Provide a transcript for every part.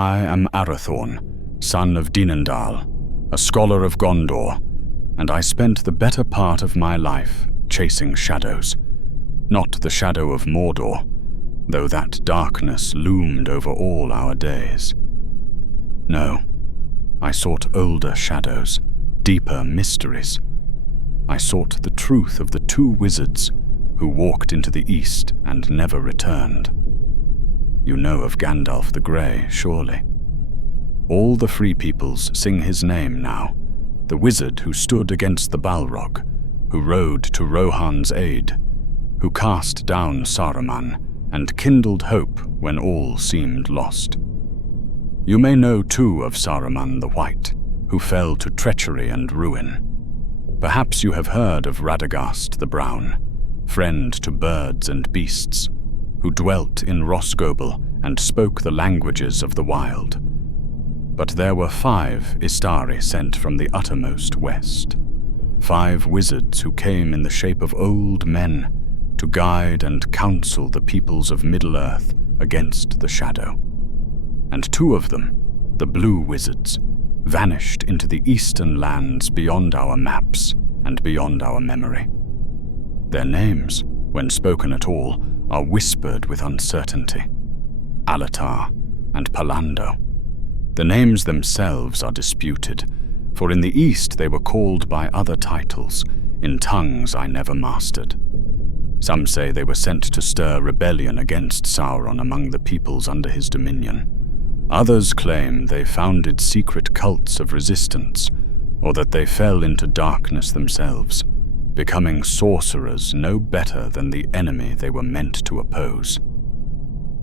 I am Arathorn, son of Dinendal, a scholar of Gondor, and I spent the better part of my life chasing shadows. Not the shadow of Mordor, though that darkness loomed over all our days. No, I sought older shadows, deeper mysteries. I sought the truth of the two wizards who walked into the east and never returned. You know of Gandalf the Grey, surely. All the Free Peoples sing his name now, the wizard who stood against the Balrog, who rode to Rohan's aid, who cast down Saruman and kindled hope when all seemed lost. You may know too of Saruman the White, who fell to treachery and ruin. Perhaps you have heard of Radagast the Brown, friend to birds and beasts, who dwelt in Rosgobel and spoke the languages of the wild. But there were 5 Istari sent from the uttermost west, 5 wizards who came in the shape of old men to guide and counsel the peoples of Middle-earth against the shadow. And 2 of them, the blue wizards, vanished into the eastern lands beyond our maps and beyond our memory. Their names, when spoken at all, are whispered with uncertainty. Alatar and Pallando. The names themselves are disputed, for in the east they were called by other titles, in tongues I never mastered. Some say they were sent to stir rebellion against Sauron among the peoples under his dominion. Others claim they founded secret cults of resistance, or that they fell into darkness themselves, becoming sorcerers no better than the enemy they were meant to oppose.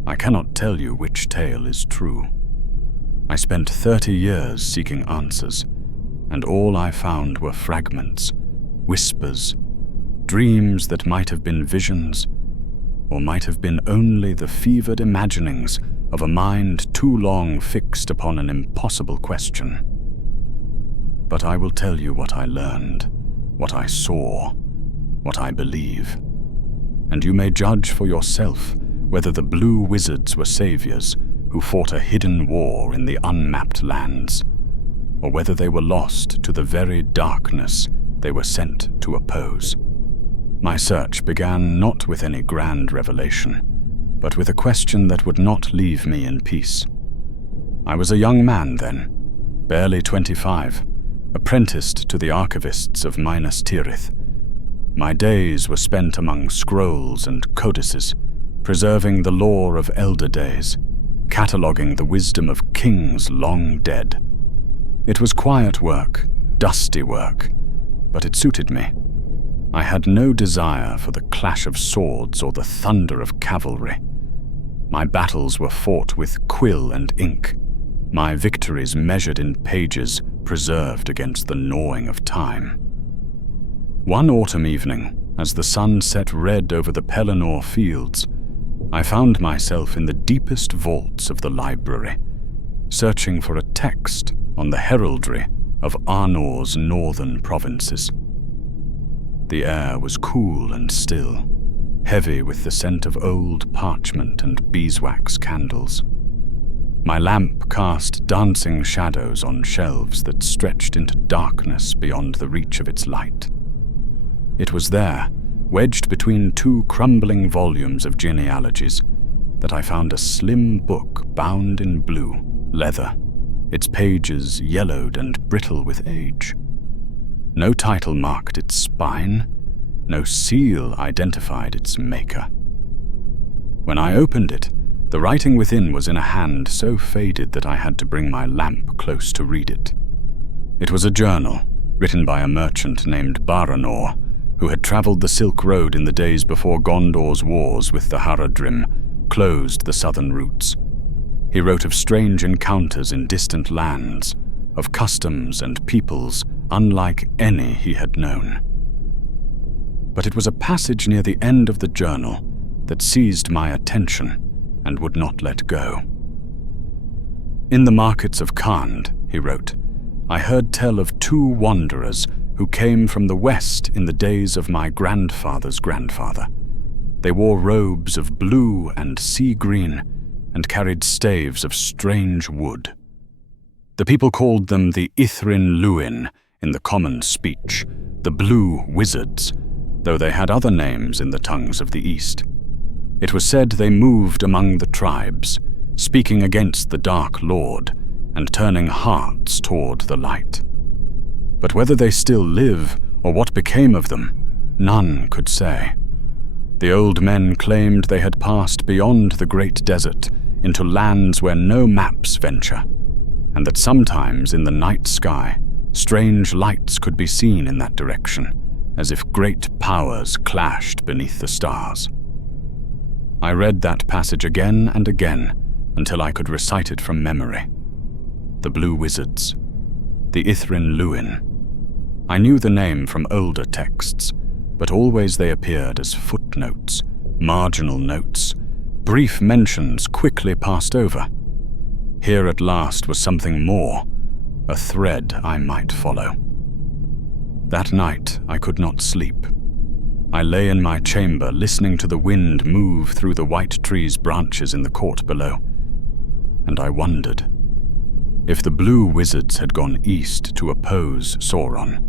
I cannot tell you which tale is true. I spent 30 years seeking answers, and all I found were fragments, whispers, dreams that might have been visions, or might have been only the fevered imaginings of a mind too long fixed upon an impossible question. But I will tell you what I learned, what I saw, what I believe, and you may judge for yourself whether the blue wizards were saviors who fought a hidden war in the unmapped lands, or whether they were lost to the very darkness they were sent to oppose. My search began not with any grand revelation, but with a question that would not leave me in peace. I was a young man then, barely 25, apprenticed to the archivists of Minas Tirith. My days were spent among scrolls and codices, preserving the lore of elder days, cataloguing the wisdom of kings long dead. It was quiet work, dusty work, but it suited me. I had no desire for the clash of swords or the thunder of cavalry. My battles were fought with quill and ink, my victories measured in pages preserved against the gnawing of time. One autumn evening, as the sun set red over the Pelennor fields, I found myself in the deepest vaults of the library, searching for a text on the heraldry of Arnor's northern provinces. The air was cool and still, heavy with the scent of old parchment and beeswax candles. My lamp cast dancing shadows on shelves that stretched into darkness beyond the reach of its light. It was there, wedged between 2 crumbling volumes of genealogies, that I found a slim book bound in blue leather, its pages yellowed and brittle with age. No title marked its spine, no seal identified its maker. When I opened it, the writing within was in a hand so faded that I had to bring my lamp close to read it. It was a journal, written by a merchant named Baranor, who had traveled the Silk Road in the days before Gondor's wars with the Haradrim closed the southern routes. He wrote of strange encounters in distant lands, of customs and peoples unlike any he had known. But it was a passage near the end of the journal that seized my attention and would not let go. In the markets of Khand, he wrote, I heard tell of 2 wanderers who came from the west in the days of my grandfather's grandfather. They wore robes of blue and sea green, and carried staves of strange wood. The people called them the Ithryn Luin in the common speech, the Blue Wizards, though they had other names in the tongues of the East. It was said they moved among the tribes, speaking against the Dark Lord and turning hearts toward the light. But whether they still live or what became of them, none could say. The old men claimed they had passed beyond the great desert into lands where no maps venture, and that sometimes in the night sky, strange lights could be seen in that direction, as if great powers clashed beneath the stars. I read that passage again and again until I could recite it from memory. The Blue Wizards, the Ithryn Luin. I knew the name from older texts, but always they appeared as footnotes, marginal notes, brief mentions quickly passed over. Here at last was something more, a thread I might follow. That night I could not sleep. I lay in my chamber listening to the wind move through the white tree's branches in the court below, and I wondered. If the Blue Wizards had gone east to oppose Sauron,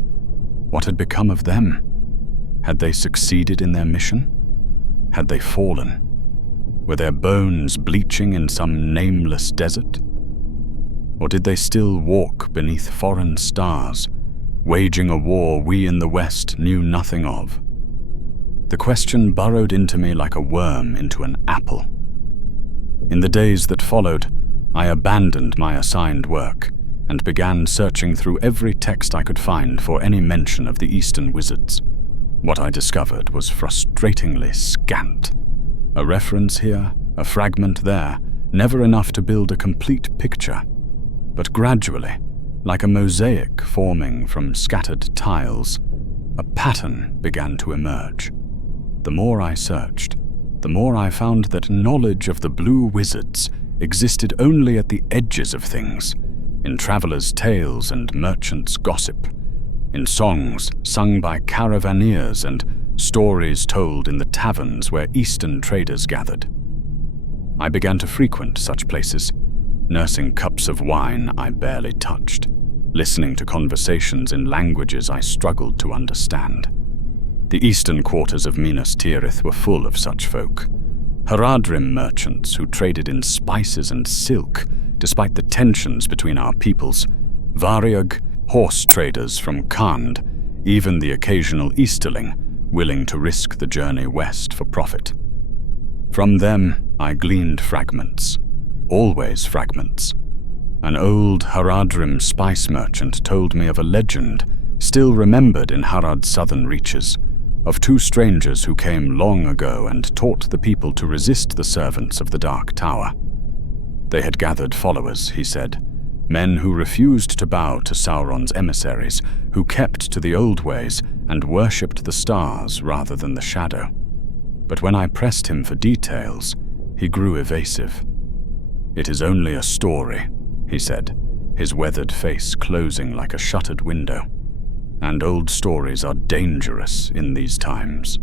what had become of them? Had they succeeded in their mission? Had they fallen? Were their bones bleaching in some nameless desert? Or did they still walk beneath foreign stars, waging a war we in the West knew nothing of? The question burrowed into me like a worm into an apple. In the days that followed, I abandoned my assigned work and began searching through every text I could find for any mention of the Eastern Wizards. What I discovered was frustratingly scant. A reference here, a fragment there, never enough to build a complete picture. But gradually, like a mosaic forming from scattered tiles, a pattern began to emerge. The more I searched, the more I found that knowledge of the Blue Wizards existed only at the edges of things, in travelers' tales and merchants' gossip, in songs sung by caravaneers and stories told in the taverns where Eastern traders gathered. I began to frequent such places, nursing cups of wine I barely touched, listening to conversations in languages I struggled to understand. The eastern quarters of Minas Tirith were full of such folk. Haradrim merchants who traded in spices and silk, despite the tensions between our peoples, Variag, horse traders from Khand, even the occasional Easterling, willing to risk the journey west for profit. From them I gleaned fragments, always fragments. An old Haradrim spice merchant told me of a legend, still remembered in Harad's southern reaches, of two strangers who came long ago and taught the people to resist the servants of the Dark Tower. They had gathered followers, he said, men who refused to bow to Sauron's emissaries, who kept to the old ways and worshipped the stars rather than the shadow. But when I pressed him for details, he grew evasive. "It is only a story," he said, his weathered face closing like a shuttered window. "And old stories are dangerous in these times."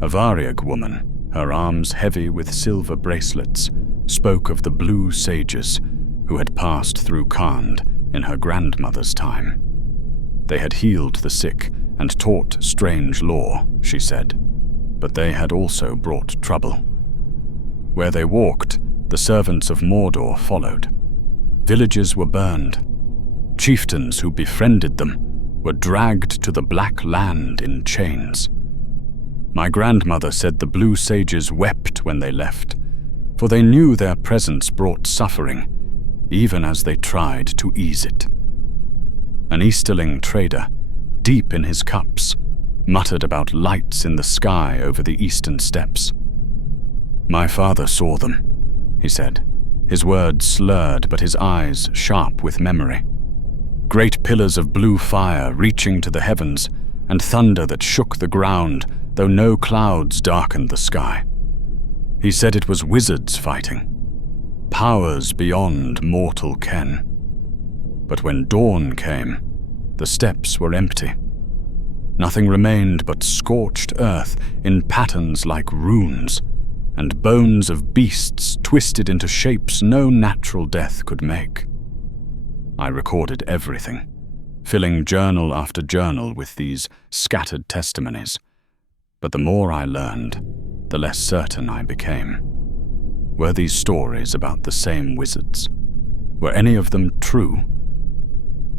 A Variag woman, her arms heavy with silver bracelets, spoke of the blue sages who had passed through Khand in her grandmother's time. They had healed the sick and taught strange lore, she said, but they had also brought trouble. Where they walked, the servants of Mordor followed. Villages were burned. Chieftains who befriended them were dragged to the Black Land in chains. My grandmother said the blue sages wept when they left, for they knew their presence brought suffering, even as they tried to ease it. An Easterling trader, deep in his cups, muttered about lights in the sky over the eastern steppes. "My father saw them," he said, his words slurred but his eyes sharp with memory. Great pillars of blue fire reaching to the heavens, and thunder that shook the ground, though no clouds darkened the sky. He said it was wizards fighting, powers beyond mortal ken. But when dawn came, the steppes were empty. Nothing remained but scorched earth in patterns like runes, and bones of beasts twisted into shapes no natural death could make. I recorded everything, filling journal after journal with these scattered testimonies. But the more I learned, the less certain I became. Were these stories about the same wizards? Were any of them true?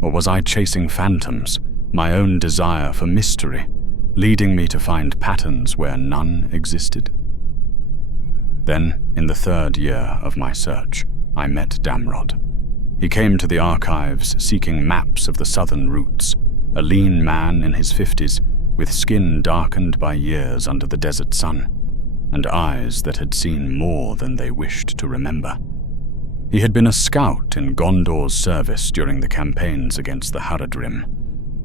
Or was I chasing phantoms, my own desire for mystery, leading me to find patterns where none existed? Then, in the 3rd year of my search, I met Damrod. He came to the archives seeking maps of the southern routes, a lean man in his 50s, with skin darkened by years under the desert sun, and eyes that had seen more than they wished to remember. He had been a scout in Gondor's service during the campaigns against the Haradrim,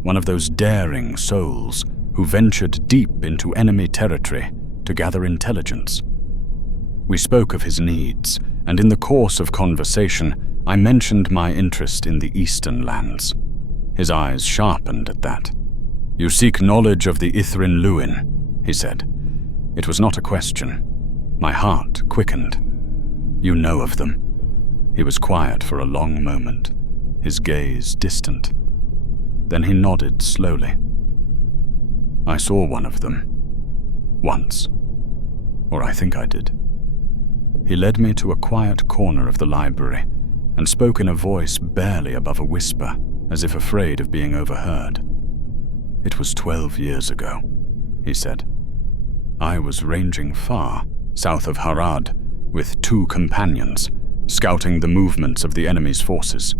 one of those daring souls who ventured deep into enemy territory to gather intelligence. We spoke of his needs, and in the course of conversation, I mentioned my interest in the eastern lands. His eyes sharpened at that. "You seek knowledge of the Ithryn Luin," he said. It was not a question. My heart quickened. "You know of them." He was quiet for a long moment, his gaze distant. Then he nodded slowly. "I saw one of them. Once. Or I think I did." He led me to a quiet corner of the library and spoke in a voice barely above a whisper, as if afraid of being overheard. "It was 12 years ago," he said. "I was ranging far, south of Harad, with 2 companions, scouting the movements of the enemy's forces.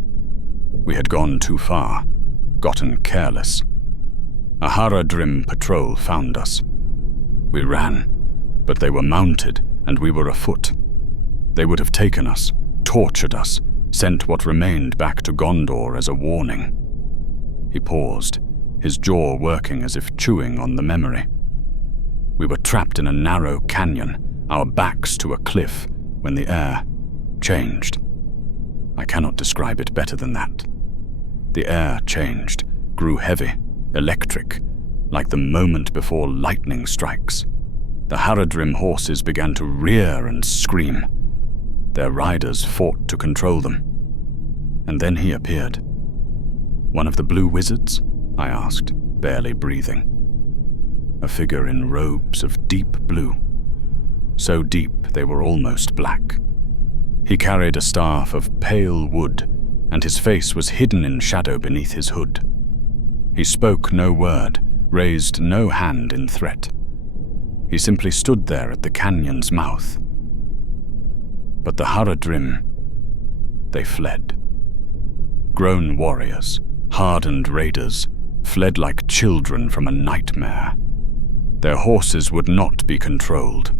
We had gone too far, gotten careless. A Haradrim patrol found us. We ran, but they were mounted and we were afoot. They would have taken us, tortured us, sent what remained back to Gondor as a warning." He paused, his jaw working as if chewing on the memory. "We were trapped in a narrow canyon, our backs to a cliff, when the air changed. I cannot describe it better than that. The air changed, grew heavy, electric, like the moment before lightning strikes. The Haradrim horses began to rear and scream. Their riders fought to control them. And then he appeared. "One of the blue wizards?" I asked, barely breathing. A figure in robes of deep blue. So deep they were almost black. He carried a staff of pale wood, and his face was hidden in shadow beneath his hood. He spoke no word, raised no hand in threat. He simply stood there at the canyon's mouth. But the Haradrim, they fled. Grown warriors, hardened raiders, fled like children from a nightmare. Their horses would not be controlled.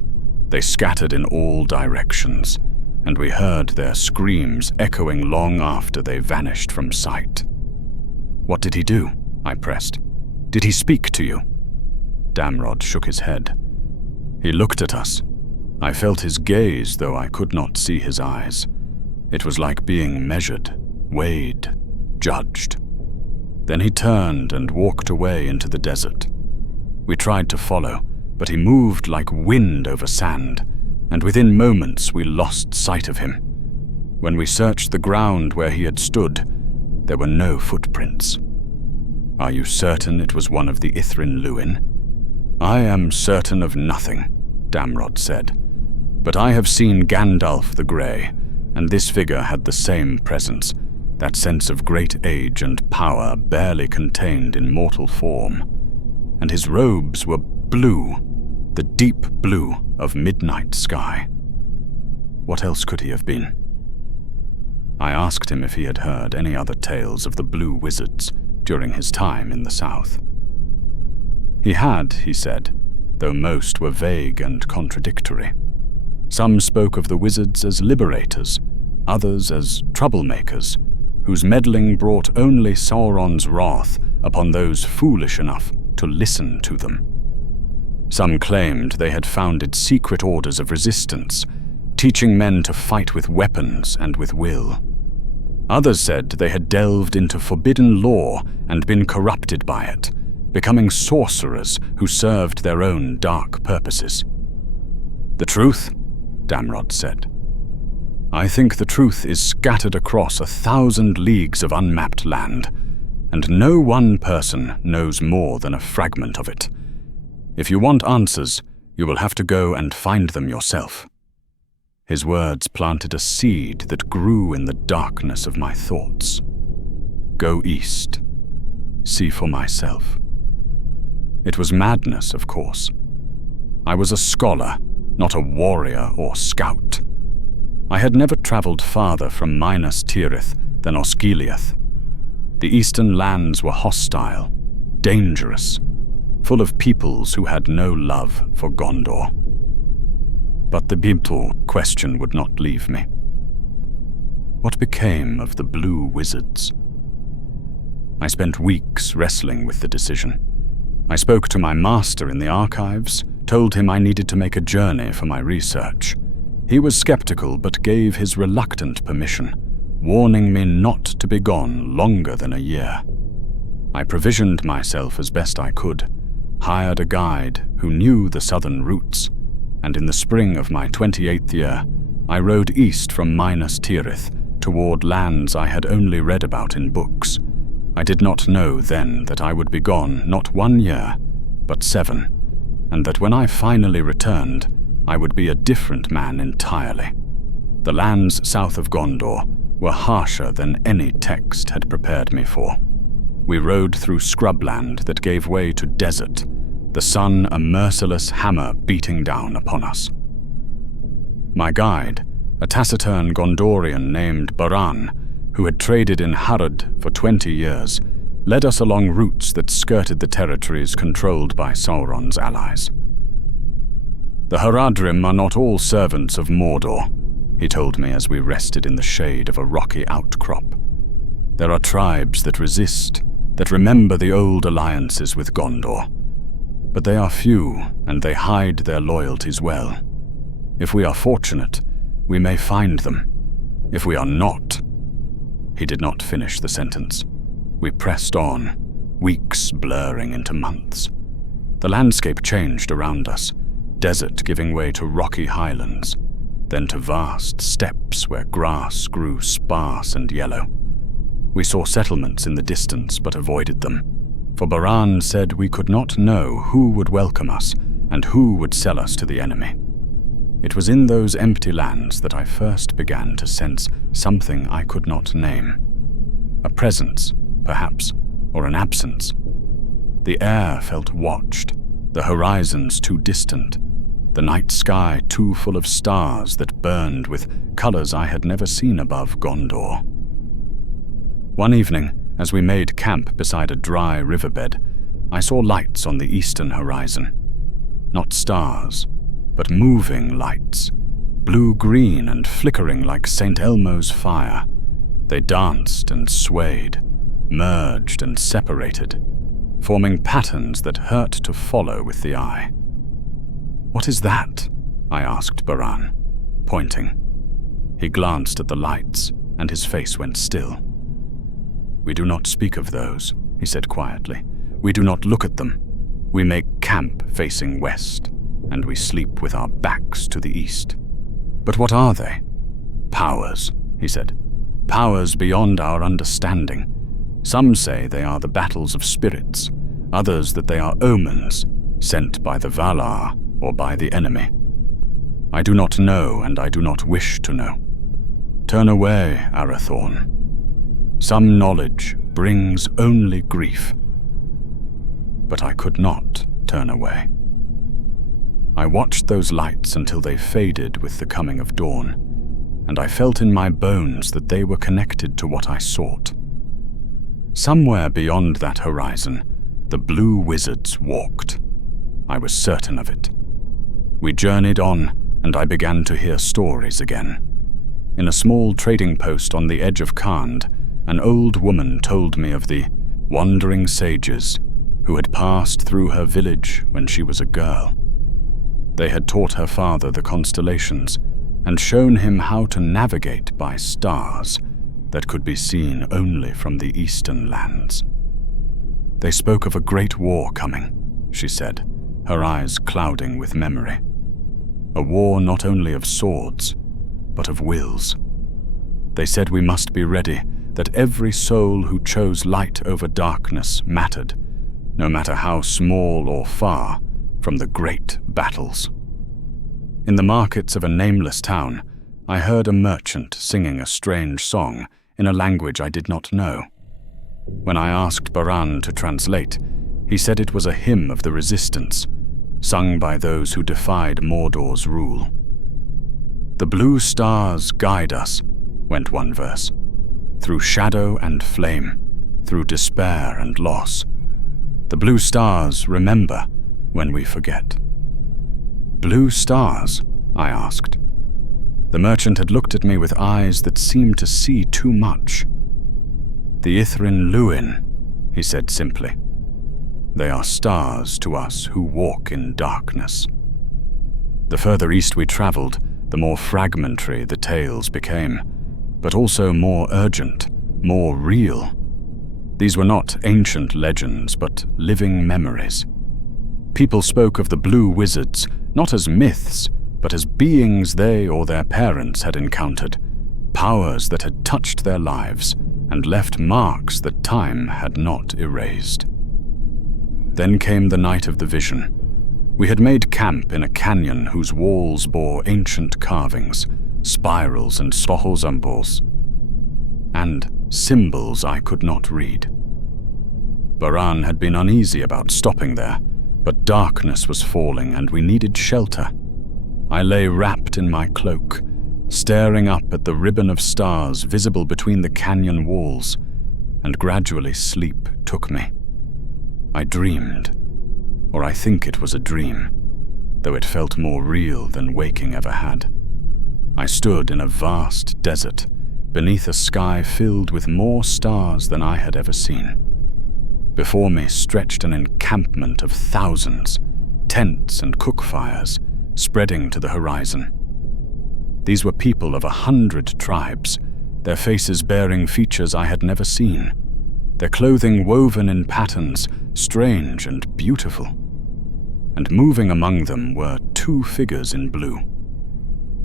They scattered in all directions, and we heard their screams echoing long after they vanished from sight. "What did he do?" I pressed. "Did he speak to you?" Damrod shook his head. He looked at us. I felt his gaze, though I could not see his eyes. It was like being measured, weighed, judged. Then he turned and walked away into the desert. We tried to follow, but he moved like wind over sand, and within moments we lost sight of him. When we searched the ground where he had stood, there were no footprints. "Are you certain it was one of the Ithryn Luin?" "I am certain of nothing," Damrod said. "But I have seen Gandalf the Grey, and this figure had the same presence, that sense of great age and power barely contained in mortal form. And his robes were blue, the deep blue of midnight sky. What else could he have been?" I asked him if he had heard any other tales of the blue wizards during his time in the south. He had, he said, though most were vague and contradictory. Some spoke of the wizards as liberators, others as troublemakers, whose meddling brought only Sauron's wrath upon those foolish enough to listen to them. Some claimed they had founded secret orders of resistance, teaching men to fight with weapons and with will. Others said they had delved into forbidden lore and been corrupted by it, becoming sorcerers who served their own dark purposes. The truth, Damrod said. I think the truth is scattered across 1,000 leagues of unmapped land, and no one person knows more than a fragment of it. If you want answers, you will have to go and find them yourself. His words planted a seed that grew in the darkness of my thoughts. Go east. See for myself. It was madness, of course. I was a scholar, not a warrior or scout. I had never traveled farther from Minas Tirith than Osgiliath. The eastern lands were hostile, dangerous, full of peoples who had no love for Gondor. But the Bibtul question would not leave me. What became of the blue wizards? I spent weeks wrestling with the decision. I spoke to my master in the archives, told him I needed to make a journey for my research. He was skeptical but gave his reluctant permission, warning me not to be gone longer than a year. I provisioned myself as best I could, hired a guide who knew the southern routes, and in the spring of my 28th year, I rode east from Minas Tirith toward lands I had only read about in books. I did not know then that I would be gone not 1 year, but 7, and that when I finally returned, I would be a different man entirely. The lands south of Gondor were harsher than any text had prepared me for. We rode through scrubland that gave way to desert, the sun a merciless hammer beating down upon us. My guide, a taciturn Gondorian named Baran, who had traded in Harad for 20 years, led us along routes that skirted the territories controlled by Sauron's allies. The Haradrim are not all servants of Mordor, he told me as we rested in the shade of a rocky outcrop. There are tribes that resist, that remember the old alliances with Gondor. But they are few, and they hide their loyalties well. If we are fortunate, we may find them. If we are not... He did not finish the sentence. We pressed on, weeks blurring into months. The landscape changed around us, desert giving way to rocky highlands, then to vast steppes where grass grew sparse and yellow. We saw settlements in the distance but avoided them, for Baran said we could not know who would welcome us and who would sell us to the enemy. It was in those empty lands that I first began to sense something I could not name. A presence, perhaps, or an absence. The air felt watched, the horizons too distant, the night sky too full of stars that burned with colors I had never seen above Gondor. One evening, as we made camp beside a dry riverbed, I saw lights on the eastern horizon. Not stars, but moving lights, blue-green and flickering like St. Elmo's fire. They danced and swayed, merged and separated, forming patterns that hurt to follow with the eye. "What is that?" I asked Baran, pointing. He glanced at the lights, and his face went still. "We do not speak of those," he said quietly. "We do not look at them. We make camp facing west, and we sleep with our backs to the east." "But what are they?" "Powers," he said. "Powers beyond our understanding. Some say they are the battles of spirits, others that they are omens, sent by the Valar or by the enemy. I do not know, and I do not wish to know. Turn away, Arathorn. Some knowledge brings only grief." But I could not turn away. I watched those lights until they faded with the coming of dawn, and I felt in my bones that they were connected to what I sought. Somewhere beyond that horizon, the blue wizards walked. I was certain of it. We journeyed on, and I began to hear stories again. In a small trading post on the edge of Khand, an old woman told me of the wandering sages who had passed through her village when she was a girl. They had taught her father the constellations and shown him how to navigate by stars that could be seen only from the eastern lands. They spoke of a great war coming, she said, her eyes clouding with memory. A war not only of swords, but of wills. They said we must be ready, that every soul who chose light over darkness mattered, no matter how small or far, from the great battles. In the markets of a nameless town, I heard a merchant singing a strange song in a language I did not know. When I asked Baran to translate, he said it was a hymn of the resistance, sung by those who defied Mordor's rule. "The blue stars guide us," went one verse, "through shadow and flame, through despair and loss. The blue stars remember when we forget." "Blue stars?" I asked. The merchant had looked at me with eyes that seemed to see too much. "The Ithryn Luin," he said simply. "They are stars to us who walk in darkness." The further east we traveled, the more fragmentary the tales became, but also more urgent, more real. These were not ancient legends, but living memories. People spoke of the blue wizards, not as myths, but as beings they or their parents had encountered, powers that had touched their lives and left marks that time had not erased. Then came the night of the vision. We had made camp in a canyon whose walls bore ancient carvings, spirals and spohozumbles, and symbols I could not read. Baran had been uneasy about stopping there, but darkness was falling and we needed shelter. I lay wrapped in my cloak, staring up at the ribbon of stars visible between the canyon walls, and gradually sleep took me. I dreamed, or I think it was a dream, though it felt more real than waking ever had. I stood in a vast desert, beneath a sky filled with more stars than I had ever seen. Before me stretched an encampment of thousands, tents and cook fires, spreading to the horizon. These were people of 100 tribes, their faces bearing features I had never seen, their clothing woven in patterns, strange and beautiful. And moving among them were 2 figures in blue.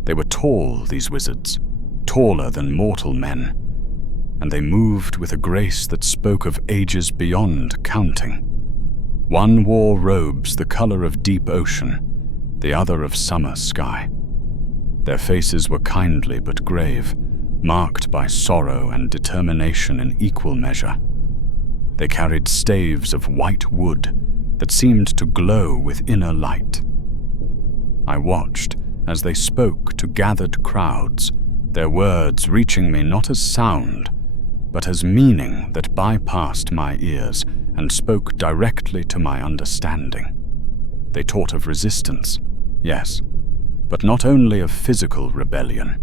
They were tall, these wizards, taller than mortal men, and they moved with a grace that spoke of ages beyond counting. One wore robes the color of deep ocean, the other of summer sky. Their faces were kindly but grave, marked by sorrow and determination in equal measure. They carried staves of white wood that seemed to glow with inner light. I watched as they spoke to gathered crowds, their words reaching me not as sound, but as meaning that bypassed my ears and spoke directly to my understanding. They taught of resistance, yes, but not only of physical rebellion.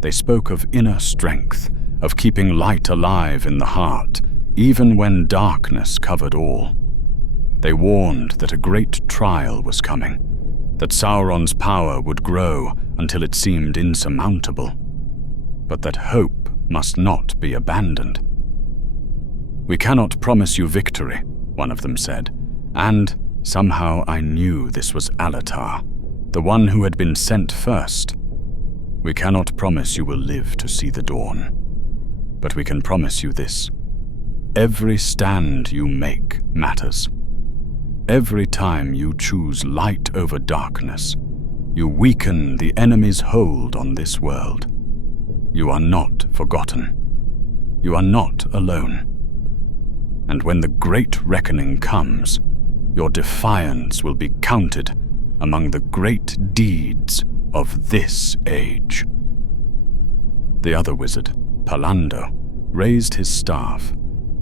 They spoke of inner strength, of keeping light alive in the heart, even when darkness covered all. They warned that a great trial was coming, that Sauron's power would grow until it seemed insurmountable, but that hope must not be abandoned. "We cannot promise you victory," one of them said, and somehow I knew this was Alatar, the one who had been sent first. "We cannot promise you will live to see the dawn, but we can promise you this. Every stand you make matters. Every time you choose light over darkness, you weaken the enemy's hold on this world. You are not forgotten. You are not alone. And when the great reckoning comes, your defiance will be counted among the great deeds of this age." The other wizard, Pallando, raised his staff,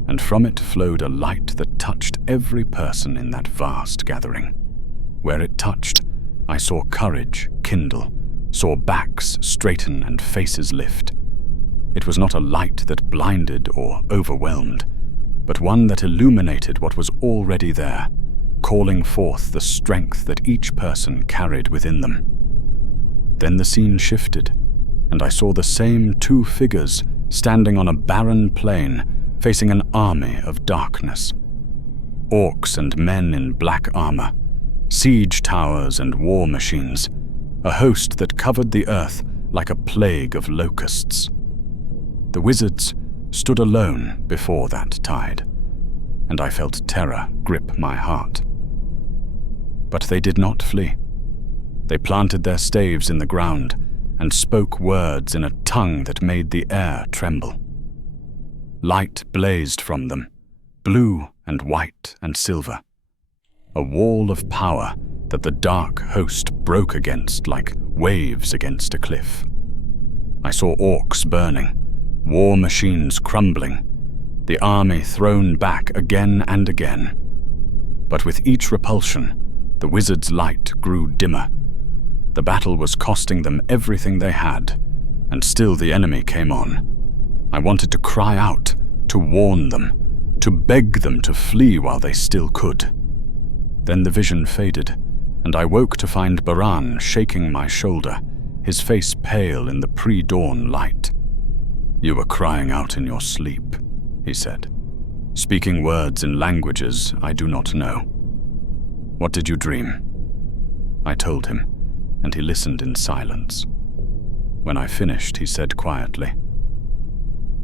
and from it flowed a light that touched every person in that vast gathering. Where it touched, I saw courage kindle, saw backs straighten and faces lift. It was not a light that blinded or overwhelmed, but one that illuminated what was already there, calling forth the strength that each person carried within them. Then the scene shifted, and I saw the same 2 figures standing on a barren plain, facing an army of darkness. Orcs and men in black armor, siege towers and war machines, a host that covered the earth like a plague of locusts. The wizards stood alone before that tide, and I felt terror grip my heart. But they did not flee. They planted their staves in the ground and spoke words in a tongue that made the air tremble. Light blazed from them, blue and white and silver, a wall of power that the dark host broke against like waves against a cliff. I saw orcs burning, war machines crumbling, the army thrown back again and again. But with each repulsion, the wizards' light grew dimmer. The battle was costing them everything they had, and still the enemy came on. I wanted to cry out, to warn them, to beg them to flee while they still could. Then the vision faded, and I woke to find Baran shaking my shoulder, his face pale in the pre-dawn light. "You were crying out in your sleep," he said, speaking words in languages I do not know. "What did you dream?" I told him, and he listened in silence. When I finished, he said quietly,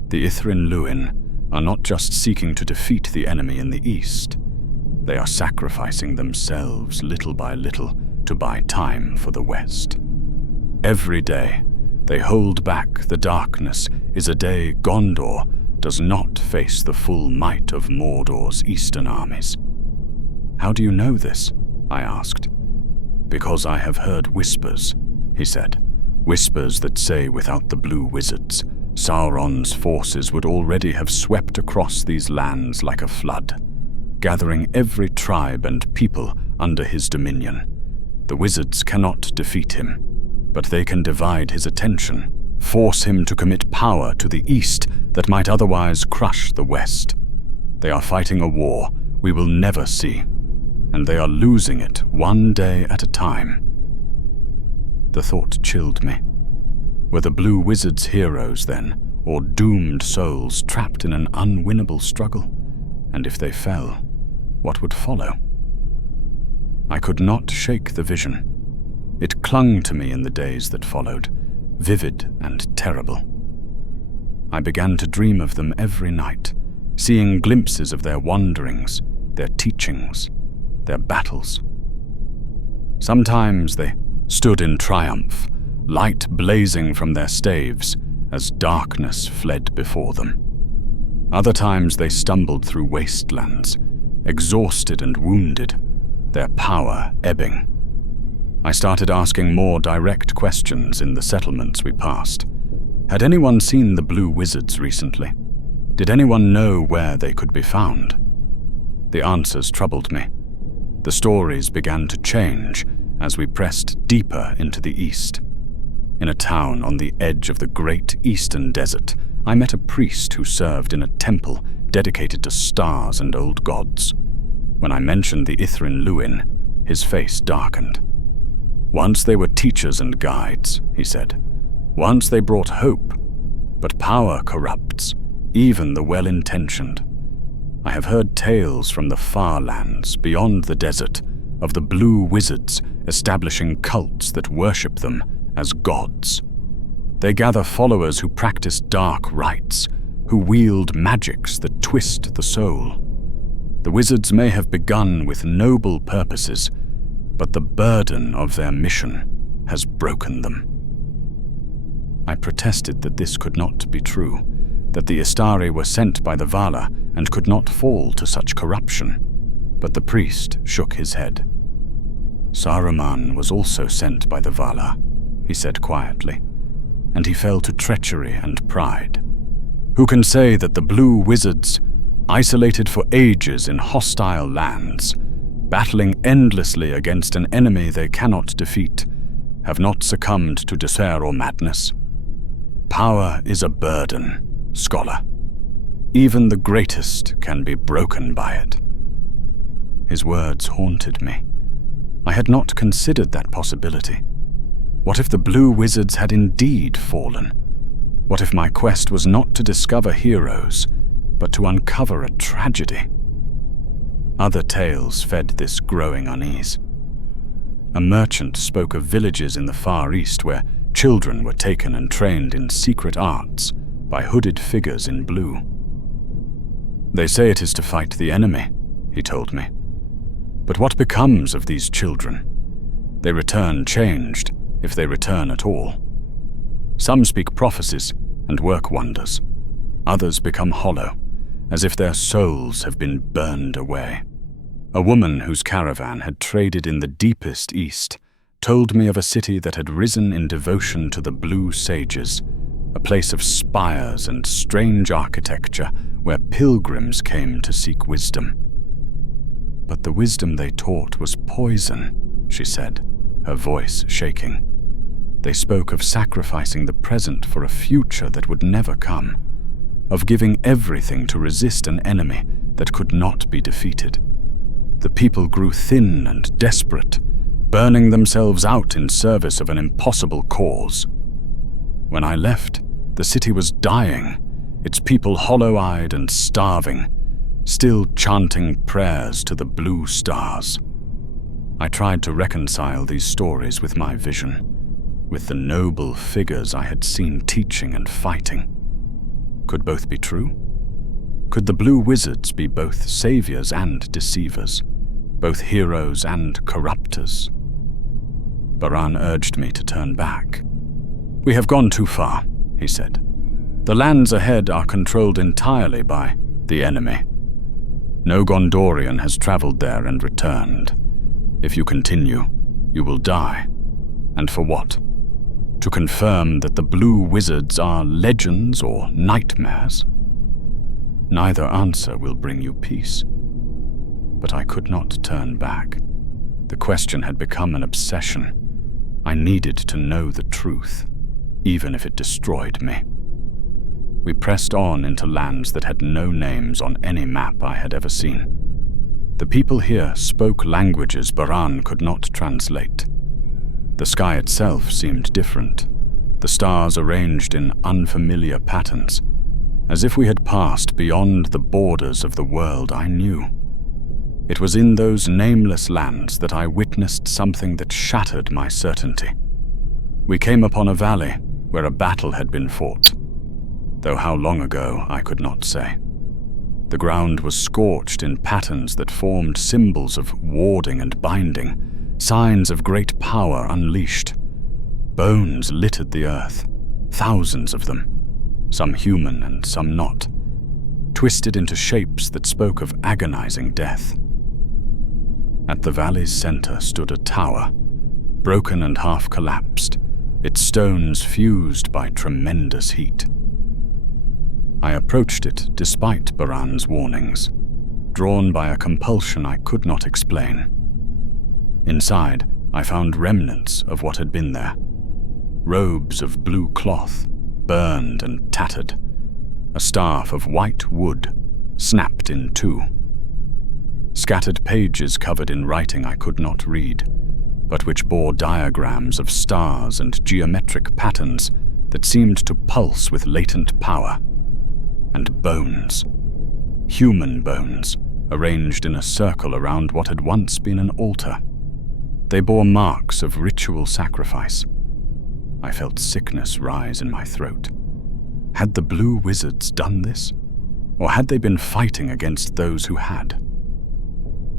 "The Ithryn Luin are not just seeking to defeat the enemy in the east. They are sacrificing themselves little by little to buy time for the west. Every day they hold back the darkness is a day Gondor does not face the full might of Mordor's eastern armies." "How do you know this?" I asked. "Because I have heard whispers," he said. "Whispers that say without the blue wizards, Sauron's forces would already have swept across these lands like a flood, gathering every tribe and people under his dominion. The wizards cannot defeat him, but they can divide his attention, force him to commit power to the east that might otherwise crush the west. They are fighting a war we will never see, and they are losing it one day at a time." The thought chilled me. Were the blue wizards heroes then, or doomed souls trapped in an unwinnable struggle? And if they fell, what would follow? I could not shake the vision. It clung to me in the days that followed, vivid and terrible. I began to dream of them every night, seeing glimpses of their wanderings, their teachings, their battles. Sometimes they stood in triumph, light blazing from their staves as darkness fled before them. Other times they stumbled through wastelands, exhausted and wounded, their power ebbing. I started asking more direct questions in the settlements we passed. Had anyone seen the blue wizards recently? Did anyone know where they could be found? The answers troubled me. The stories began to change as we pressed deeper into the east. In a town on the edge of the great eastern desert, I met a priest who served in a temple dedicated to stars and old gods. When I mentioned the Ithryn Luin, his face darkened. "Once they were teachers and guides," he said. "Once they brought hope. But power corrupts, even the well-intentioned. I have heard tales from the far lands beyond the desert of the blue wizards establishing cults that worship them as gods. They gather followers who practice dark rites, who wield magics that twist the soul. The wizards may have begun with noble purposes, but the burden of their mission has broken them." I protested that this could not be true, that the Istari were sent by the Valar and could not fall to such corruption, but the priest shook his head. "Saruman was also sent by the Valar," he said quietly, "and he fell to treachery and pride. Who can say that the blue wizards, isolated for ages in hostile lands, battling endlessly against an enemy they cannot defeat, have not succumbed to despair or madness? Power is a burden, scholar. Even the greatest can be broken by it." His words haunted me. I had not considered that possibility. What if the blue wizards had indeed fallen? What if my quest was not to discover heroes, but to uncover a tragedy? Other tales fed this growing unease. A merchant spoke of villages in the Far East where children were taken and trained in secret arts by hooded figures in blue. They say it is to fight the enemy, he told me. But what becomes of these children? They return changed, if they return at all. Some speak prophecies and work wonders. Others become hollow, as if their souls have been burned away. A woman whose caravan had traded in the deepest east told me of a city that had risen in devotion to the blue sages, a place of spires and strange architecture where pilgrims came to seek wisdom. But the wisdom they taught was poison, she said, her voice shaking. They spoke of sacrificing the present for a future that would never come, of giving everything to resist an enemy that could not be defeated. The people grew thin and desperate, burning themselves out in service of an impossible cause. When I left, the city was dying, its people hollow-eyed and starving, still chanting prayers to the blue stars. I tried to reconcile these stories with my vision, with the noble figures I had seen teaching and fighting. Could both be true? Could the blue wizards be both saviors and deceivers, both heroes and corruptors? Baran urged me to turn back. "We have gone too far," he said. "The lands ahead are controlled entirely by the enemy. No Gondorian has traveled there and returned. If you continue, you will die. And for what? To confirm that the blue wizards are legends or nightmares? Neither answer will bring you peace." But I could not turn back. The question had become an obsession. I needed to know the truth, even if it destroyed me. We pressed on into lands that had no names on any map I had ever seen. The people here spoke languages Baran could not translate. The sky itself seemed different, the stars arranged in unfamiliar patterns, as if we had passed beyond the borders of the world I knew. It was in those nameless lands that I witnessed something that shattered my certainty. We came upon a valley where a battle had been fought, though how long ago I could not say. The ground was scorched in patterns that formed symbols of warding and binding, signs of great power unleashed. Bones littered the earth, thousands of them, some human and some not, twisted into shapes that spoke of agonizing death. At the valley's center stood a tower, broken and half collapsed, its stones fused by tremendous heat. I approached it despite Baran's warnings, drawn by a compulsion I could not explain. Inside, I found remnants of what had been there. Robes of blue cloth, burned and tattered. A staff of white wood, snapped in two. Scattered pages covered in writing I could not read, but which bore diagrams of stars and geometric patterns that seemed to pulse with latent power. And bones. Human bones, arranged in a circle around what had once been an altar. They bore marks of ritual sacrifice. I felt sickness rise in my throat. Had the blue wizards done this? Or had they been fighting against those who had?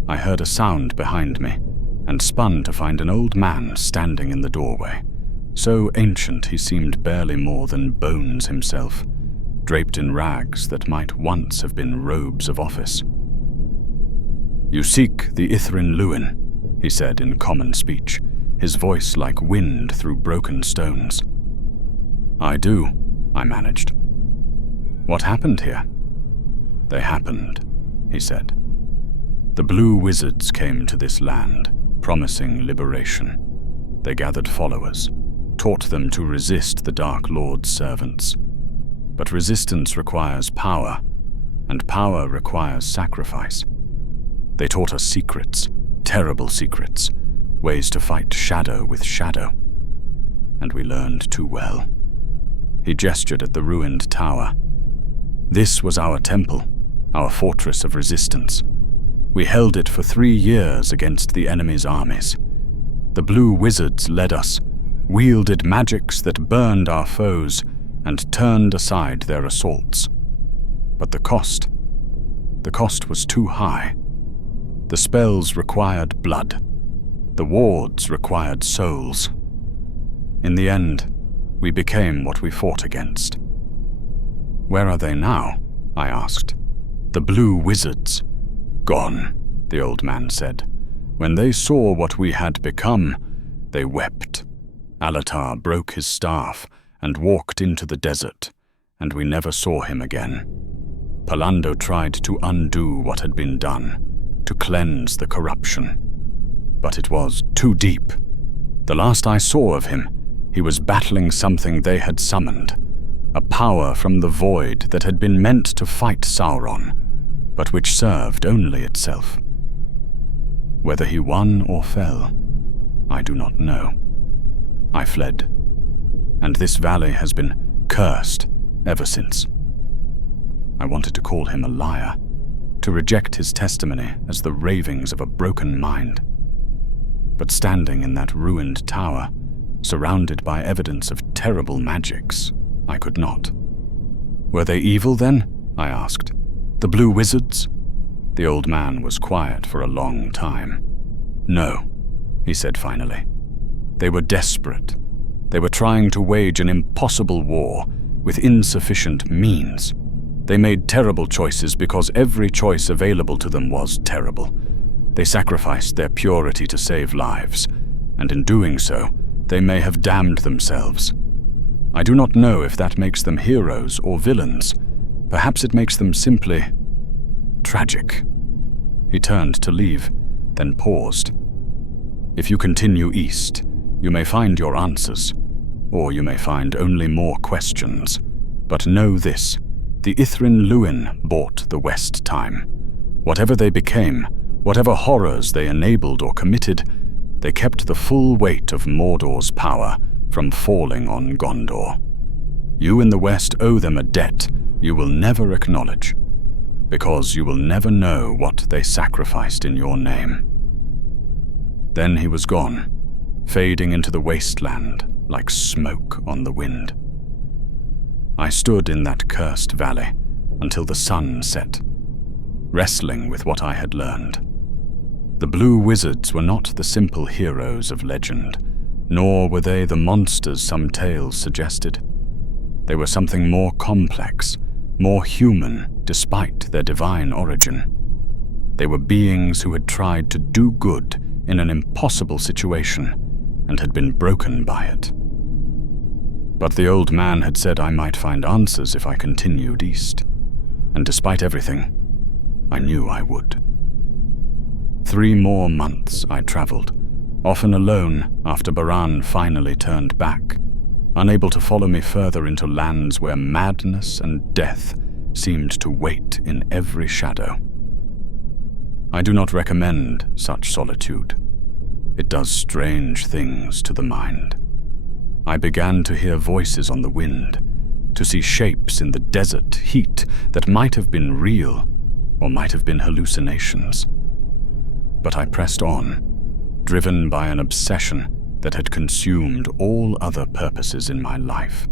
I heard a sound behind me, and spun to find an old man standing in the doorway. So ancient he seemed barely more than bones himself, draped in rags that might once have been robes of office. "You seek the Ithryn Luin," he said in common speech, his voice like wind through broken stones. "I do," I managed. "What happened here?" "They happened," he said. "The blue wizards came to this land, promising liberation. They gathered followers, taught them to resist the Dark Lord's servants. But resistance requires power, and power requires sacrifice. They taught us secrets, terrible secrets, ways to fight shadow with shadow. And we learned too well." He gestured at the ruined tower. "This was our temple, our fortress of resistance. We held it for 3 years against the enemy's armies. The blue wizards led us, wielded magics that burned our foes and turned aside their assaults. But the cost was too high. The spells required blood. The wards required souls. In the end, we became what we fought against. Where are they now? I asked. The blue wizards. Gone, the old man said. When they saw what we had become, they wept. Alatar broke his staff and walked into the desert, and we never saw him again. Pallando tried to undo what had been done, to cleanse the corruption. But it was too deep. The last I saw of him, he was battling something they had summoned, a power from the void that had been meant to fight Sauron, but which served only itself. Whether he won or fell, I do not know. I fled, and this valley has been cursed ever since. I wanted to call him a liar, to reject his testimony as the ravings of a broken mind. But standing in that ruined tower, surrounded by evidence of terrible magics, I could not. Were they evil then? I asked. The blue wizards? The old man was quiet for a long time. No, he said finally. They were desperate. They were trying to wage an impossible war with insufficient means. They made terrible choices because every choice available to them was terrible. They sacrificed their purity to save lives, and in doing so, they may have damned themselves. I do not know if that makes them heroes or villains. Perhaps it makes them simply tragic. He turned to leave, then paused. If you continue east, you may find your answers, or you may find only more questions. But know this, the Ithryn Luin bought the West time. Whatever they became, whatever horrors they enabled or committed, they kept the full weight of Mordor's power from falling on Gondor. You in the West owe them a debt you will never acknowledge, because you will never know what they sacrificed in your name. Then he was gone, fading into the wasteland like smoke on the wind. I stood in that cursed valley until the sun set, wrestling with what I had learned. The blue wizards were not the simple heroes of legend, nor were they the monsters some tales suggested. They were something more complex, more human despite their divine origin. They were beings who had tried to do good in an impossible situation and had been broken by it. But the old man had said I might find answers if I continued east, and despite everything, I knew I would. 3 more months I traveled, often alone after Baran finally turned back, unable to follow me further into lands where madness and death seemed to wait in every shadow. I do not recommend such solitude. It does strange things to the mind. I began to hear voices on the wind, to see shapes in the desert heat that might have been real or might have been hallucinations. But I pressed on, driven by an obsession that had consumed all other purposes in my life.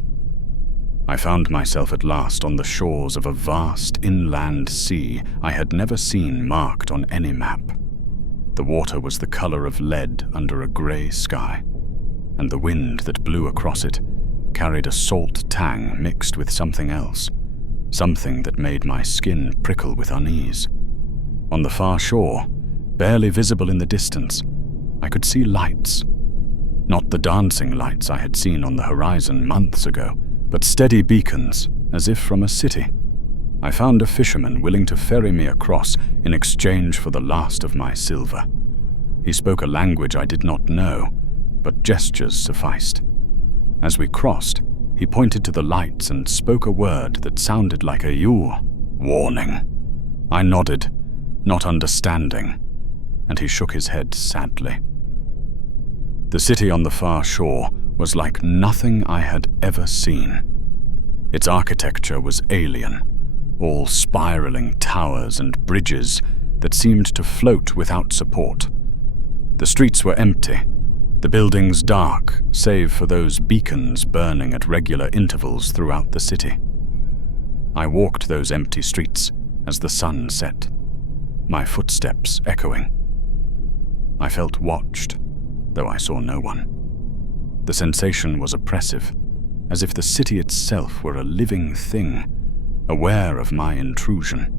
I found myself at last on the shores of a vast inland sea I had never seen marked on any map. The water was the color of lead under a gray sky, and the wind that blew across it carried a salt tang mixed with something else, something that made my skin prickle with unease. On the far shore, barely visible in the distance, I could see lights. Not the dancing lights I had seen on the horizon months ago, but steady beacons, as if from a city. I found a fisherman willing to ferry me across in exchange for the last of my silver. He spoke a language I did not know, but gestures sufficed. As we crossed, he pointed to the lights and spoke a word that sounded like a yur, warning. I nodded, not understanding, and he shook his head sadly. The city on the far shore was like nothing I had ever seen. Its architecture was alien, all spiraling towers and bridges that seemed to float without support. The streets were empty, the buildings dark save for those beacons burning at regular intervals throughout the city. I walked those empty streets as the sun set, my footsteps echoing. I felt watched, though I saw no one. The sensation was oppressive, as if the city itself were a living thing, aware of my intrusion.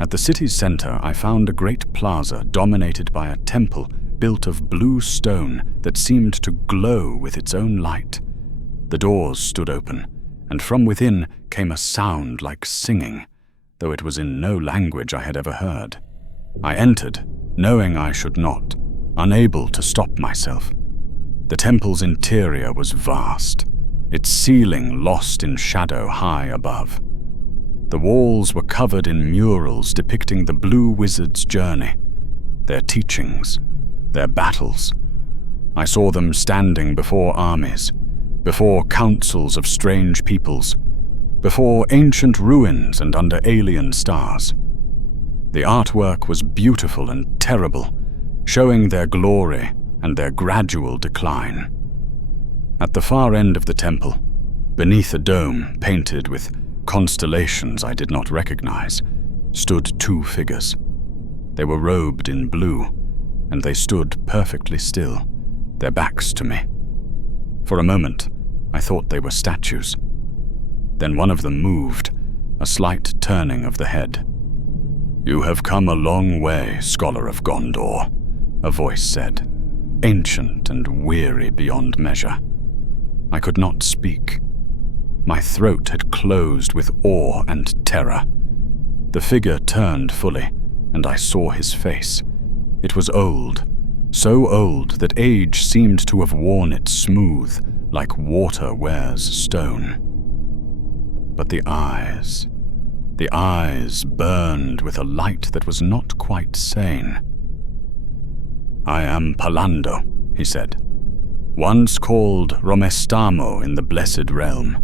At the city's center, I found a great plaza dominated by a temple built of blue stone that seemed to glow with its own light. The doors stood open, and from within came a sound like singing, though it was in no language I had ever heard. I entered, knowing I should not, unable to stop myself. The temple's interior was vast, its ceiling lost in shadow high above. The walls were covered in murals depicting the Blue Wizard's journey, their teachings, their battles. I saw them standing before armies, before councils of strange peoples, before ancient ruins and under alien stars. The artwork was beautiful and terrible, showing their glory and their gradual decline. At the far end of the temple, beneath a dome painted with constellations I did not recognize, stood two figures. They were robed in blue, and they stood perfectly still, their backs to me. For a moment, I thought they were statues. Then one of them moved, a slight turning of the head. "You have come a long way, Scholar of Gondor," a voice said, ancient and weary beyond measure. I could not speak. My throat had closed with awe and terror. The figure turned fully, and I saw his face. It was old, so old that age seemed to have worn it smooth, like water wears stone. But the eyes burned with a light that was not quite sane. "I am Pallando," he said, "once called Romestamo in the Blessed Realm,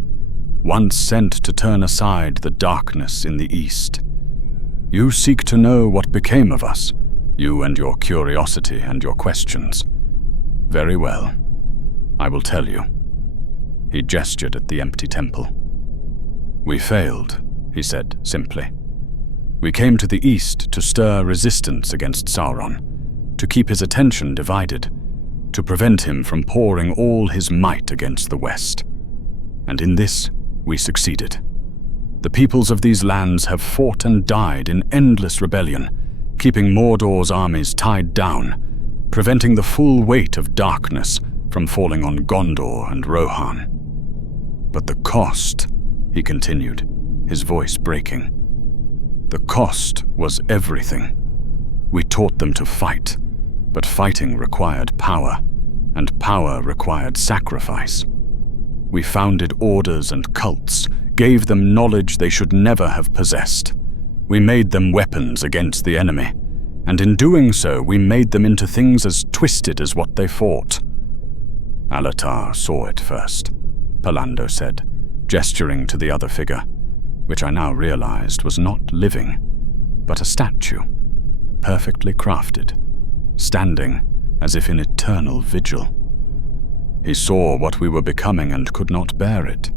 once sent to turn aside the darkness in the east. You seek to know what became of us, you and your curiosity and your questions. Very well, I will tell you." He gestured at the empty temple. "We failed," he said simply. "We came to the east to stir resistance against Sauron, to keep his attention divided, to prevent him from pouring all his might against the west. And in this, we succeeded. The peoples of these lands have fought and died in endless rebellion, keeping Mordor's armies tied down, preventing the full weight of darkness from falling on Gondor and Rohan. But the cost," he continued, his voice breaking, "the cost was everything. We taught them to fight, but fighting required power, and power required sacrifice. We founded orders and cults, gave them knowledge they should never have possessed. We made them weapons against the enemy, and in doing so we made them into things as twisted as what they fought." "Alatar saw it first," Pallando said, gesturing to the other figure, which I now realized was not living, but a statue, perfectly crafted, standing as if in eternal vigil. "He saw what we were becoming and could not bear it.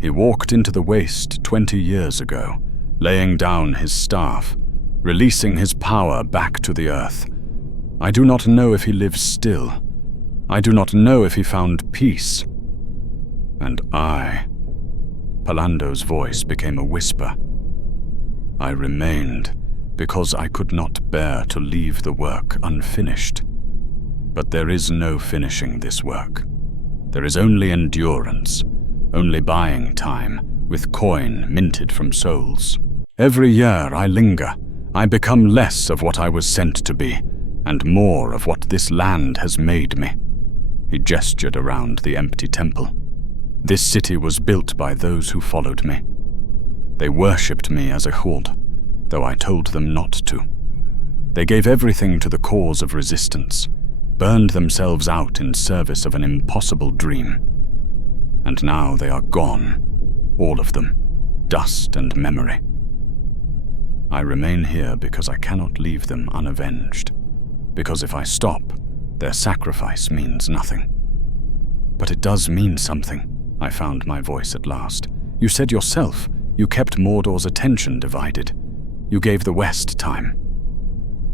He walked into the waste 20 years ago, laying down his staff, releasing his power back to the earth. I do not know if he lives still. I do not know if he found peace. And I..." Pallando's voice became a whisper. "I remained because I could not bear to leave the work unfinished. But there is no finishing this work. There is only endurance, only buying time with coin minted from souls. Every year I linger, I become less of what I was sent to be, and more of what this land has made me." He gestured around the empty temple. "This city was built by those who followed me. They worshipped me as a god, though I told them not to. They gave everything to the cause of resistance, burned themselves out in service of an impossible dream. And now they are gone, all of them, dust and memory. I remain here because I cannot leave them unavenged, because if I stop, Their sacrifice means nothing. But it does mean something. I found my voice at last. You said yourself you kept Mordor's attention divided. You gave the West time.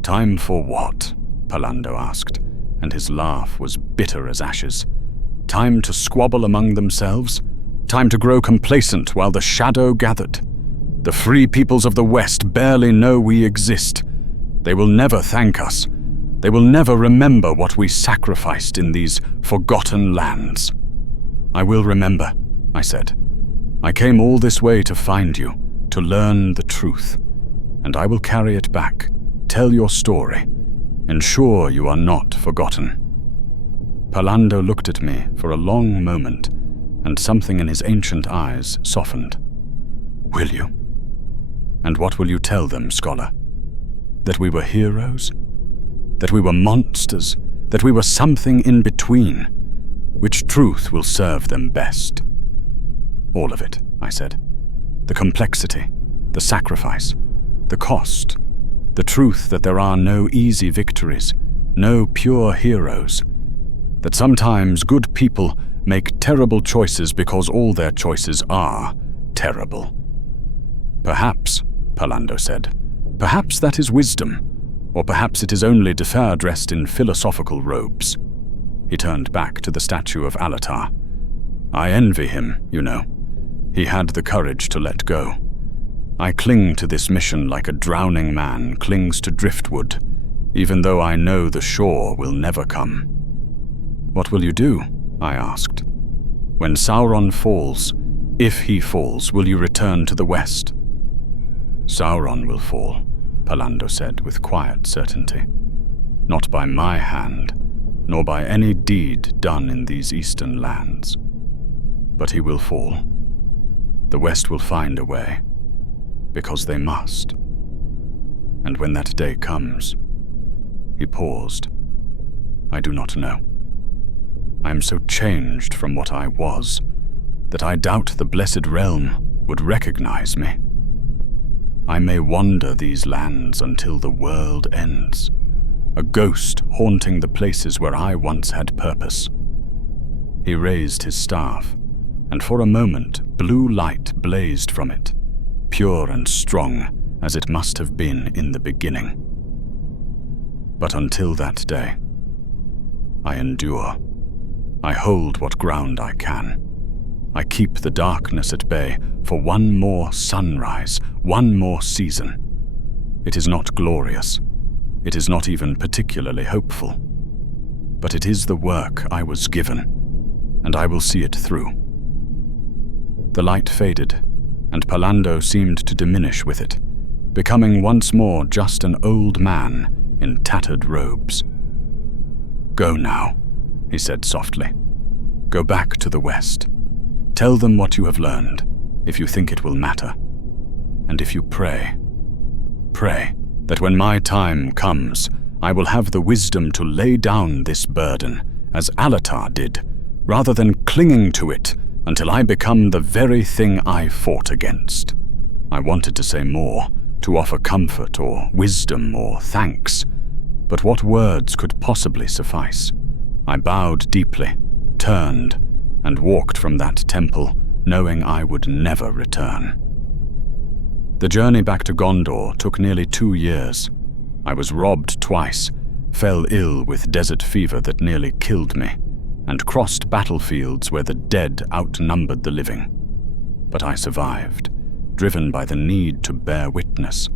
Time for what? Pallando asked, and his laugh was bitter as ashes. Time to squabble among themselves? Time to grow complacent while the shadow gathered? The free peoples of the West barely know we exist. They will never thank us. They will never remember what we sacrificed in these forgotten lands. I will remember, I said. I came all this way to find you, to learn the truth, and I will carry it back, tell your story, ensure you are not forgotten. Pallando looked at me for a long moment, and something in his ancient eyes softened. Will you? And what will you tell them, scholar? That we were heroes? That we were monsters? That we were something in between? Which truth will serve them best? All of it, I said. The complexity, the sacrifice, the cost, the truth that there are no easy victories, no pure heroes, that sometimes good people make terrible choices because all their choices are terrible. Perhaps, Pallando said, perhaps that is wisdom, or perhaps it is only Defer dressed in philosophical robes. He turned back to the statue of Alatar. I envy him, you know. He had the courage to let go. I cling to this mission like a drowning man clings to driftwood, even though I know the shore will never come. What will you do? I asked. When Sauron falls, if he falls, will you return to the West? Sauron will fall, Pallando said with quiet certainty. Not by my hand, nor by any deed done in these eastern lands. But he will fall. The West will find a way, because they must. And when that day comes, he paused. I do not know. I am so changed from what I was, that I doubt the Blessed Realm would recognize me. I may wander these lands until the world ends, a ghost haunting the places where I once had purpose. He raised his staff, and for a moment blue light blazed from it, pure and strong as it must have been in the beginning. But until that day, I endure. I hold what ground I can. I keep the darkness at bay for one more sunrise, one more season. It is not glorious. It is not even particularly hopeful. But it is the work I was given, and I will see it through. The light faded, and Pallando seemed to diminish with it, becoming once more just an old man in tattered robes. Go now, he said softly. Go back to the West. Tell them what you have learned, if you think it will matter. And if you pray, pray that when my time comes, I will have the wisdom to lay down this burden, as Alatar did, rather than clinging to it until I become the very thing I fought against. I wanted to say more, to offer comfort or wisdom or thanks, but what words could possibly suffice? I bowed deeply, turned, and walked from that temple, knowing I would never return. The journey back to Gondor took nearly 2 years. I was robbed twice, fell ill with desert fever that nearly killed me, and crossed battlefields where the dead outnumbered the living. But I survived, driven by the need to bear witness,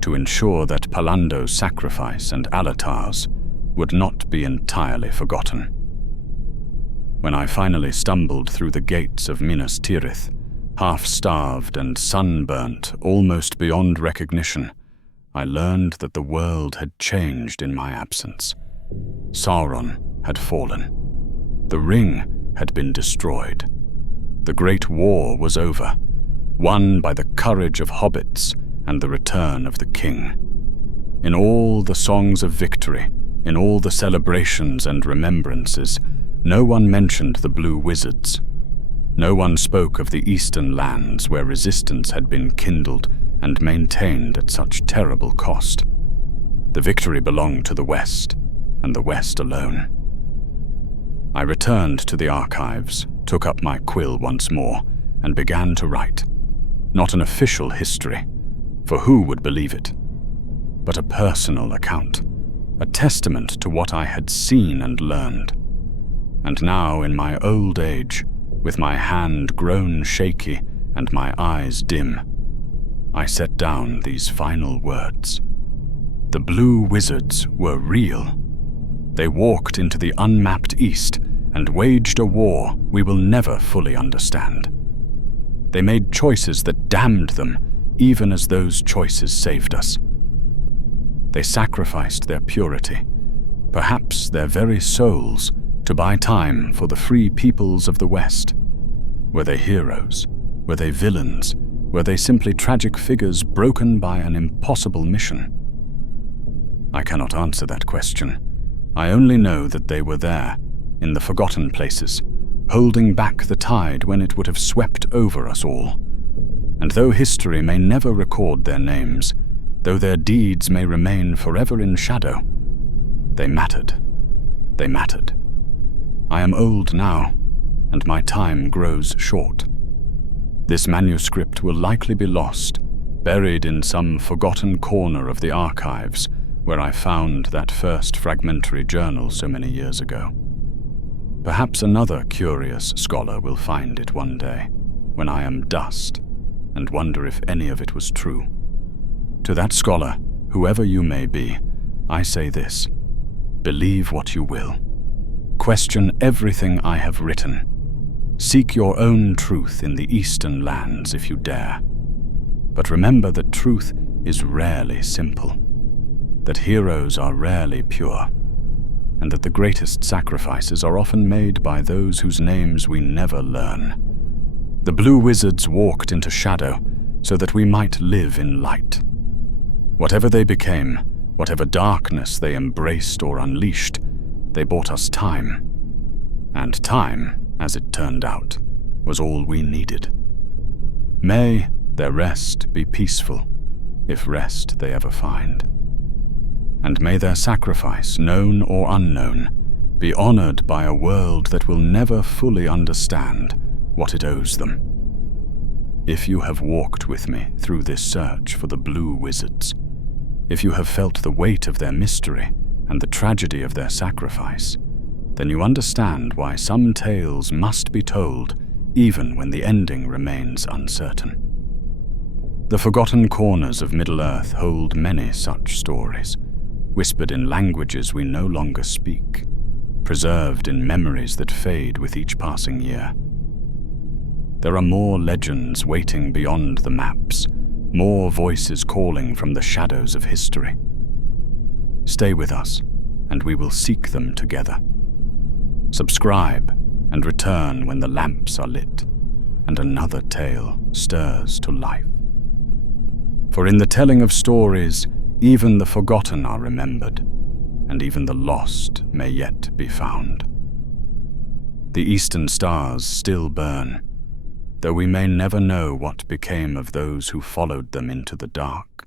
to ensure that Pallando's sacrifice and Alatar's would not be entirely forgotten. When I finally stumbled through the gates of Minas Tirith, half-starved and sunburnt almost beyond recognition, I learned that the world had changed in my absence. Sauron had fallen. The ring had been destroyed. The Great War was over, won by the courage of hobbits and the return of the king. In all the songs of victory, in all the celebrations and remembrances, no one mentioned the Blue Wizards. No one spoke of the eastern lands where resistance had been kindled and maintained at such terrible cost. The victory belonged to the West, and the West alone. I returned to the archives, took up my quill once more, and began to write. Not an official history, for who would believe it? But a personal account, a testament to what I had seen and learned. And now, in my old age, with my hand grown shaky and my eyes dim, I set down these final words. The blue wizards were real. They walked into the unmapped East and waged a war we will never fully understand. They made choices that damned them, even as those choices saved us. They sacrificed their purity, perhaps their very souls, to buy time for the free peoples of the West. Were they heroes? Were they villains? Were they simply tragic figures broken by an impossible mission? I cannot answer that question. I only know that they were there, in the forgotten places, holding back the tide when it would have swept over us all. And though history may never record their names, though their deeds may remain forever in shadow, they mattered. They mattered. I am old now, and my time grows short. This manuscript will likely be lost, buried in some forgotten corner of the archives where I found that first fragmentary journal so many years ago. Perhaps another curious scholar will find it one day, when I am dust, and wonder if any of it was true. To that scholar, whoever you may be, I say this: believe what you will. Question everything I have written. Seek your own truth in the eastern lands if you dare. But remember that truth is rarely simple, that heroes are rarely pure, and that the greatest sacrifices are often made by those whose names we never learn. The blue wizards walked into shadow so that we might live in light. Whatever they became, whatever darkness they embraced or unleashed, they bought us time. And time, as it turned out, was all we needed. May their rest be peaceful, if rest they ever find. And may their sacrifice, known or unknown, be honored by a world that will never fully understand what it owes them. If you have walked with me through this search for the blue wizards, if you have felt the weight of their mystery and the tragedy of their sacrifice, then you understand why some tales must be told even when the ending remains uncertain. The forgotten corners of Middle-earth hold many such stories, whispered in languages we no longer speak, preserved in memories that fade with each passing year. There are more legends waiting beyond the maps, more voices calling from the shadows of history. Stay with us, and we will seek them together. Subscribe and return when the lamps are lit, and another tale stirs to life. For in the telling of stories, even the forgotten are remembered, and even the lost may yet be found. The eastern stars still burn, though we may never know what became of those who followed them into the dark.